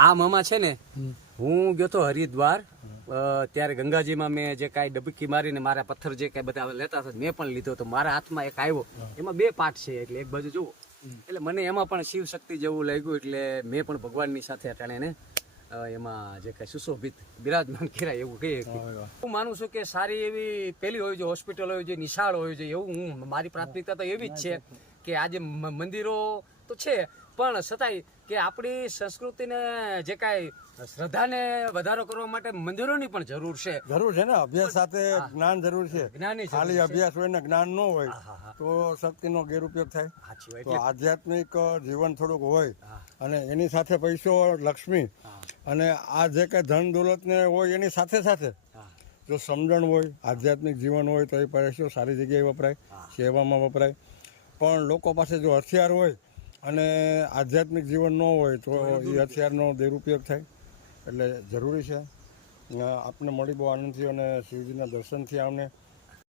આ મામા છે ને, હું ગયો તો હરિદ્વાર, ત્યારે ગંગાજીમાં મેં જે કાંઈ ડબકી મારીને મારા પથ્થર જે કાંઈ બધા લેતા હતા મેં પણ લીધો તો મારા હાથમાં એક આવ્યો, એમાં 2 પાર્ટ છે, એટલે એક બાજુ જુઓ, એટલે મને એમાં પણ શિવ શક્તિ જેવું લાગ્યું, એટલે મેં પણ ભગવાનની સાથે અટાણે એમાં જે કાંઈ સુશોભિત બિરાજમાન કર્યા એવું કહીએ. હું માનું છું કે સારી એવી પેલી હોવી જોઈએ, હોસ્પિટલ હોવી જોઈએ, નિશાળ હોવી જોઈએ, એવું હું મારી પ્રાથમિકતા તો એવી જ છે કે આજે મંદિરો તો છે પણ છતાંય કે આપણી સંસ્કૃતિને જે કાંઈ શ્રદ્ધાને વધારો કરવા માટે મંદિરોની પણ જરૂર છે. જરૂર છે ને, અભ્યાસ સાથે જ્ઞાન જરૂર છે. ખાલી અભ્યાસ હોય ને જ્ઞાન ન હોય તો શક્તિનો ગેરઉપયોગ થાય. તો આધ્યાત્મિક જીવન થોડુંક હોય અને એની સાથે પૈસો, લક્ષ્મી અને આ જે કઈ ધન દોલત ને હોય એની સાથે સાથે જો સમજણ હોય, આધ્યાત્મિક જીવન હોય તો એ પૈસો સારી જગ્યાએ વપરાય, સેવામાં વપરાય. પણ લોકો પાસે જો હથિયાર હોય અને આધ્યાત્મિક જીવન ન હોય તો એ હથિયારનો દુરુપયોગ થાય. એટલે જરૂરી છે. આપને મળી બહુ આનંદ થયો અને શિવજીના દર્શન થયા અમને.